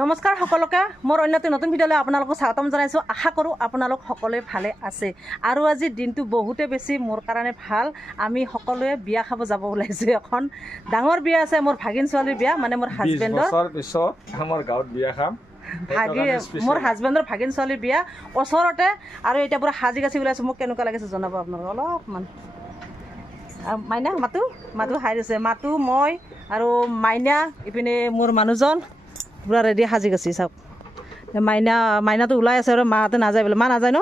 নমস্কাৰ সকলোকে মোৰ অন্যটো নতুন ভিডিঅ'লৈ আপোনালোকক স্বাগতম জনাইছোঁ। আশা কৰোঁ আপোনালোক সকলোৱে ভালে আছে আৰু আজি দিনটো বহুতে বেছি মোৰ কাৰণে ভাল। আমি সকলোৱে বিয়া খাব যাব ওলাইছোঁ। এখন ডাঙৰ বিয়া আছে, মোৰ ভাগিন ছোৱালীৰ বিয়া, মানে মোৰ হাজবেণ্ডৰ আমাৰ গাঁৱত বিয়া খাম। মোৰ হাজবেণ্ডৰ ভাগিন ছোৱালীৰ বিয়া ওচৰতে আৰু এতিয়া পুৰা সাজি কাচি ওলাইছোঁ। মোক কেনেকুৱা লাগিছে জনাব আপোনালোকে অলপমান। মাইনা মাতো হাই দিছে, মাতো মই আৰু মাইনা, ইপিনে মোৰ মানুহজন পুৰা ৰেডি সাজি কাচি চাওক। মাইনাটো ওলাই আছে আৰু মাহঁতে নাযায় বোলে। মা নাযায় ন?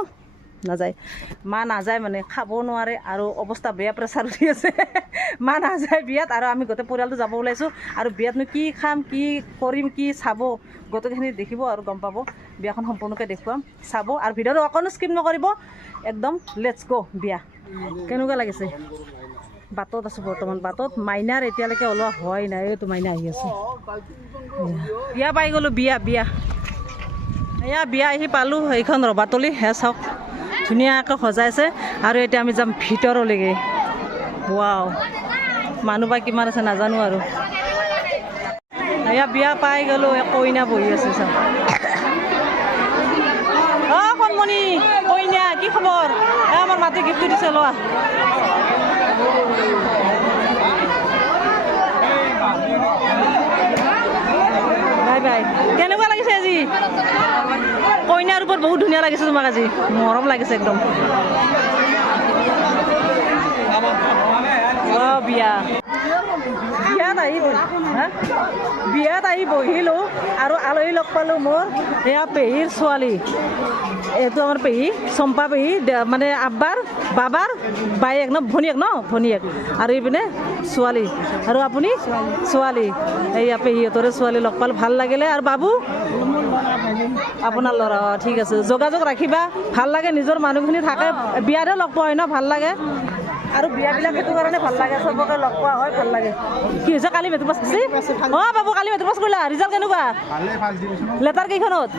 মা নাযায় মানে খাব নোৱাৰে আৰু অৱস্থা বেয়া, প্ৰেছাৰ উঠি আছে। মা নাযায় বিয়াত আৰু আমি গোটেই পৰিয়ালটো যাব ওলাইছোঁ। আৰু বিয়াতনো কি খাম, কি কৰিম, কি চাব, গোটেইখিনি দেখিব আৰু গম পাব। বিয়াখন সম্পূৰ্ণকৈ দেখুৱাম, চাব আৰু ভিডিঅ'টো অকণো স্কিপ নকৰিব। একদম লেটছ গ' বিয়া। কেনেকুৱা লাগিছে? বাটত আছোঁ বৰ্তমান, বাটত। মাইনাৰ এতিয়ালৈকে ওলোৱা হোৱাই নাই। এইটো মাইনা আহি আছে। বিয়া পাই গ'লোঁ, বিয়া এয়া বিয়া আহি পালোঁ। সেইখন ৰবাতলি হে চাওক, ধুনীয়াকৈ সজাইছে। আৰু এতিয়া আমি যাম ভিতৰলৈকে। ৱাও, মানুহ বা কিমান আছে নাজানো আৰু। এয়া বিয়া পাই গ'লোঁ, কইনা বহি আছে চাওক। অঁ কণমণি, কইনা কি খবৰ? আমাৰ মাতে গিফ্টটো দিছে, লোৱা। বাই কেনেকুৱা লাগিছে আজি? কইনাৰ ওপৰত বহুত ধুনীয়া লাগিছে তোমাক আজি, মৰম লাগিছে একদম। বিয়াত আহি বহিলোঁ আৰু আলহী লগ পালোঁ। মোৰ এয়া পেহীৰ ছোৱালী, এইটো আমাৰ পেহী চম্পা পেহী, মানে আব্বাৰ বাবাৰ বায়েক ন, ভনীয়েক আৰু এইপিনে ছোৱালী। আৰু আপুনি? ছোৱালী। এইয়া পেহীহঁতৰে ছোৱালী লগ পালোঁ, ভাল লাগিলে। আৰু বাবু আপোনাৰ ল'ৰা? ঠিক আছে, যোগাযোগ ৰাখিবা। ভাল লাগে, নিজৰ মানুহখিনি থাকে, বিয়াতে লগ পোৱা হয় ন, ভাল লাগে। আৰু বিয়াবিলাক সেইটো কাৰণে ভাল লাগে, চবকে লগ পোৱা হয়, ভাল লাগে। কি হৈছে, কালি মেট্ৰিক পাছ কৰিছে? অঁ বাবু, কালি মেট্ৰিক পাছ কৰিলা? ৰিজাল্ট কেনেকুৱা? লেটাৰ কেইখনত?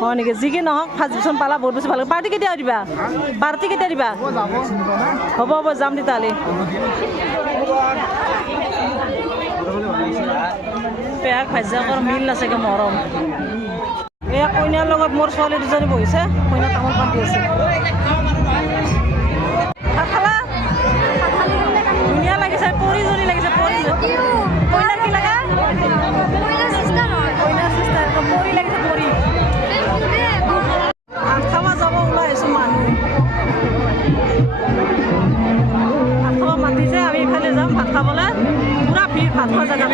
হয় নেকি? যি কি নহওক, ফাৰ্ষ্ট ডিভিজন পালা, বহুত বেছি ভাল লাগে। পাৰ্টি কেতিয়া দিবা? হ'ব যাম তেতিয়াহ'লে। পেহাক ভাইজাকৰ মিল নাচাগে, মৰম। এয়া কইনাৰ লগত মোৰ ছোৱালী দুজনী বহিছে, কইনা তামোল পাতি আছে। ধুনীয়া লাগিছে, পৰিজনী লাগিছে, কইনাৰ কি লাগা? কইনাৰ চিষ্টাৰ, পৰি লাগিছে, পৰি। ভাত খাব যাব ওলাই আহিছোঁ মানুহ। ভাত খাব মাতিছে, আমি ইফালে যাম ভাত খাবলৈ। পুৰা ভিৰ ভাত খোৱা জেগা।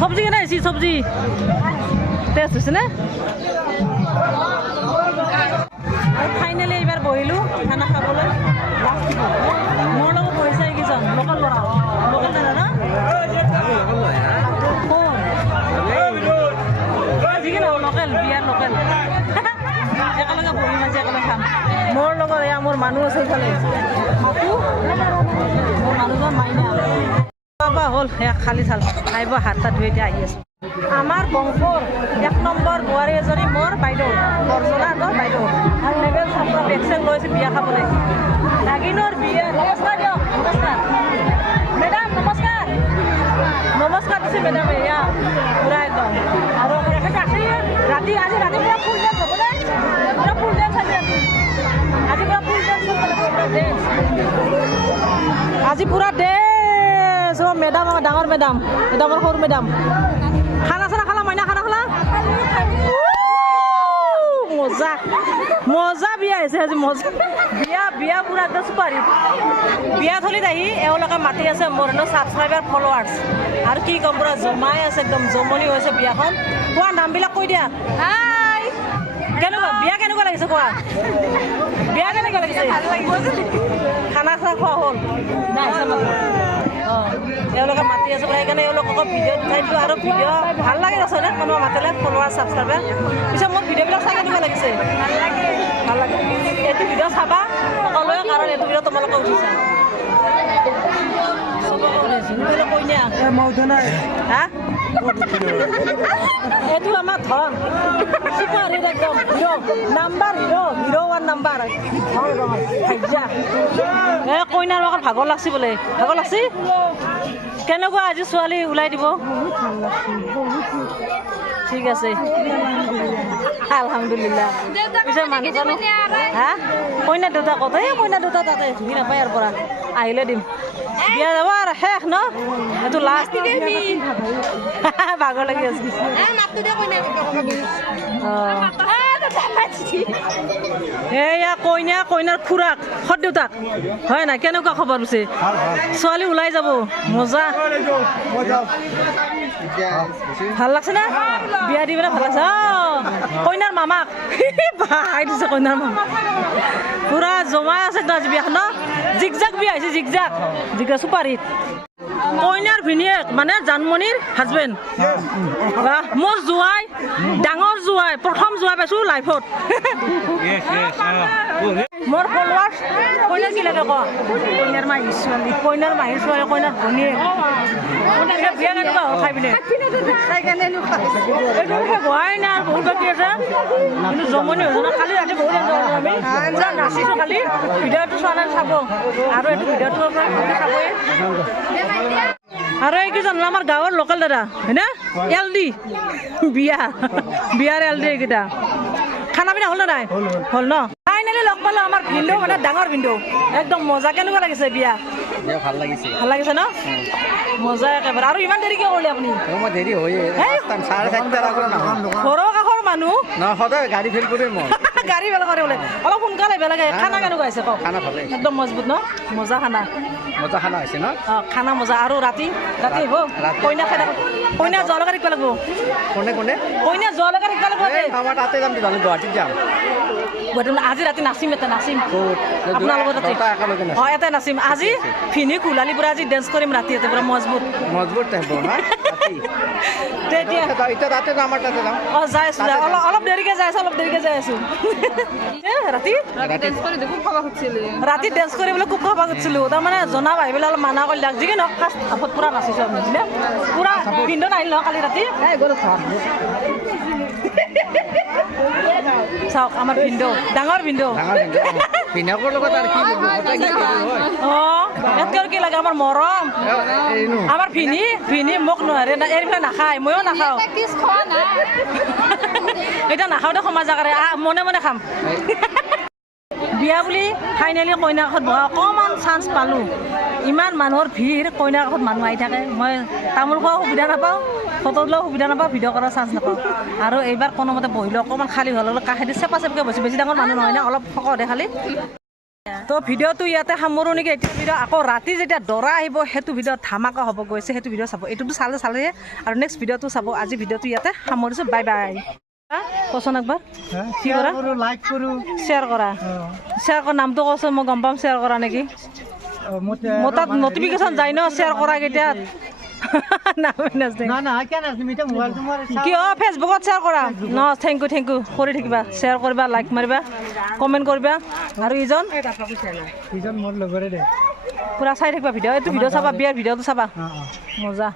চব্জি কেনে আহিছে? চব্জি টেষ্ট হৈছে নে? আৰু ফাইনেলি এইবাৰ বহিলোঁ খানা খাবলৈ। মোৰ লগত বহিছে এইকেইজন লোকেল ল'ৰা, লোকেল ল'ৰা ন? যিকি নহওক লোকেল, বিয়াৰ লোকেল। একেলগে বহিম আজি, একেলগে খাম। মোৰ লগত এয়া মোৰ মানুহ আছে এইফালে, মোৰ মানুহজন মাইনা। হ'ল সেয়া খালী চাল খাইব, হাত তাত ধুই এতিয়া আহি আছোঁ। আমাৰ বংশৰ 1 নম্বৰ বোৱাৰী এজনী মোৰ বাইদেউ, বৰজলা বাইদেউ। আৰু লেভেল ছাত্ৰ ভেকচিন লৈছে বিয়া খাবলৈ। নাগিনৰ বিয়া। নমস্কাৰ দিয়ক, নমস্কাৰ মেডাম, নমস্কাৰ দিছে মেডামে। এয়া পুৰা একদম। আৰু ৰাতি আজি ৰাতিপুৱা ফুল ডেন্স হ'বনে? পুৰা ফুল ডেন্স আজি পুৰা ফুল ডেন্স আজি পুৰা ডেন্স। মেডাম আমাৰ ডাঙৰ মেডাম, এটা আমাৰ সৰু মেডাম। খানা চানা খালা? মাইনা খানা খালা? মজা বিয়া হৈছে আজি, মজা বিয়া পুৰা একদম চুপাৰি। বিয়া থলীত আহি এওঁলোকে মাতি আছে মোৰ ছাবস্ক্ৰাইবাৰ, ফলোৱাৰ্ছ। আৰু কি ক'ম, পুৰা জমাই আছে, একদম জমনি হৈছে বিয়াখন। কোৱা নামবিলাক কৈ দিয়া। হাই, কেনেকুৱা বিয়া? কেনেকুৱা লাগিছে কোৱা? বিয়া কেনেকুৱা লাগিছে? খানা চানা খোৱা হ'ল? এওঁলোকে মাতি আছোঁ, সেইকাৰণে এওঁলোকক ভিডিঅ'ত উঠাই দিলোঁ। আৰু ভিডিঅ' ভাল লাগে আচলতে, কোনোবা মাতিলে ফলোৱাৰ, ছাবস্ক্ৰাইবাৰ। পিছত মোৰ ভিডিঅ'বিলাক চাই কেনেকুৱা লাগিছে? ভাল লাগে। এইটো ভিডিঅ' চাবা সকলোৱে, কাৰণ এইটো ভিডিঅ' তোমালোকে উঠিছা। কইনা হা এইটো আমাৰ ধন চুপাৰ হিট একদম হিৰো নাম্বাৰ হিৰো 1 নাম্বাৰ কইনাৰ লগত ভাগৰ লাগছি বোলে ভাগৰ লাগছি কেনেকুৱা আজি ছোৱালী ওলাই দিব ঠিক আছে আলহামদুলিল্লাহ পিছে মানুহজন হা কইনা দেউতা কত কইনা দেউতা তাতে ধুই নাপায় ইয়াৰ পৰা আহিলে দিম বিয়া যাব আৰু শেষ ন এইটো লাষ্ট ভাগৰ লাগি আছে এয়া কইনাৰ খুৰাক সৎ দেউতাক হয় নাই কেনেকুৱা খবৰ পিছে ছোৱালী ওলাই যাব মজা ভাল লাগছে না বিয়া দি পেলাই ভাল লাগছে কইনাৰ মামাক ভাই দিছে কইনাৰ মামাক পুৰা জমা আছে একদম আজি বিয়াখন জিগজাক বিয়া হৈছে জিগজাক চুপাৰ হিট কইনাৰ ভিনিয়েক মানে জানমণিৰ হাজবেণ্ড মোৰ জোৱাই ডাঙৰ জোৱাই প্ৰথম জোৱাই পাইছোঁ লাইফত মোৰ ফলোৱাৰ্ছ কইনাৰ কি লাগে কওঁ কইনাৰ মাহীৰ ছোৱালী কইনাৰ ভনীয়েক বিয়া কেনেকুৱা হ'ল খাই পিনে হোৱাই নাই আৰু বহুত বাকী আছে কিন্তু জমনি হৈছে ন কালি ৰাতি বহুত আমি নাচিছোঁ কালি ভিডিঅ'টো চোৱা নাই চাব আৰু এইটো ভিডিঅ'টো চাবই আৰু এইকেইজন আমাৰ গাঁৱৰ লোকেল দাদা হয়নে এলডি বিয়াৰ এলডি এইকেইটা খানা পিনা হ'ল নে নাই হ'ল ন ফাইনেলি লগ পালোঁ আমাৰ ভিন্দু মানে ডাঙৰ ভিন্দু একদম মজা কেনেকুৱা লাগিছে বিয়া ভাল লাগিছে ন মজা একেবাৰে আৰু ইমান দেৰি কিয় কৰিলে আপুনি ঘৰৰ কাষৰ মানুহ গাড়ী ফেল কৰে বোলে অলপ সোনকালে বেলেগে খানা কেনেকুৱা হৈছে কওক একদম মজবুত ন মজা খানা হৈছে ন খানা মজা আৰু ৰাতি আহিব কইনা খাই কইনা যোৱাৰ লগত শিকিব লাগিব কইনা যোৱাৰ লগত শিকিব লাগিব আজি ৰাতি নাচিম আপোনাৰ লগত ইয়াতে নাচিম আজি ফিনি কুলালি পৰা আজি ডেন্স কৰিম ৰাতি ইয়াতে পুৰা মজবুত যাই আছো অলপ দেৰিকে যাই আছো ৰাতি ডেন্স কৰিবলৈ খুব খাব খুজিছিলোঁ তাৰমানে জনাব আহি পেলাই অলপ মানা কৰি লাগ যিকি নহওক ফাৰ্ষ্ট হাফত পুৰা নাচিছোঁ আমি বুজিলে পুৰা ভিন্দত আহিল নহয় কালি ৰাতি চাওক আমাৰ ভিন্দু ডাঙৰ ভিন্দু কি লাগে আমাৰ মৰম আমাৰ ভিনি মোক নোৱাৰে এইবিলাক নাখায় ময়ো নাখাওঁ এতিয়া নাখাওঁ দে সমাজ আকাৰে মনে খাম বিয়া বুলি ফাইনেলি কইনা কাষত বহা অকণমান চান্স পালোঁ ইমান মানুহৰ ভিৰ কইনা কাষত মানুহ আহি থাকে মই তামোল খোৱা সুবিধা নাপাওঁ ফটো লোৱা সুবিধা নাপাওঁ ভিডিঅ' কৰাৰ চান্স নাপাওঁ আৰু এইবাৰ কোনোমতে বহিলোঁ অকণমান খালী হ'ল কাষেদি চেপাকৈ বহিছোঁ বেছি ডাঙৰ মানুহ নহয় না অলপ শকতে খালী তো ভিডিঅ'টো ইয়াতে সামৰোঁ নেকি এতিয়া ভিডিঅ' আকৌ ৰাতি যেতিয়া দৰা আহিব সেইটো ভিডিঅ' ধামাকা হ'ব গৈছে সেইটো ভিডিঅ' চাব এইটোতো চালে আৰু নেক্সট ভিডিঅ'টো চাব আজি ভিডিঅ'টো ইয়াতে সামৰিছোঁ বাই বাই কচোন একবাৰ কি কৰা শ্বেয়াৰ কৰা নামটো কচোন মই গম পাম শ্বেয়াৰ কৰা নেকি মোৰ তাত নটিফিকেশ্যন যায় ন শ্বেয়াৰ কৰা কেইটাত কিয় ফেচবুকত শ্বেয়াৰ কৰা ন থেংক ইউ কৰি থাকিবা শ্বেয়াৰ কৰিবা লাইক মাৰিবা কমেণ্ট কৰিবা আৰু ইজন পুৰা চাই থাকিবা ভিডিঅ' এইটো ভিডিঅ' চাবা বিয়াৰ ভিডিঅ'টো চাবা মজা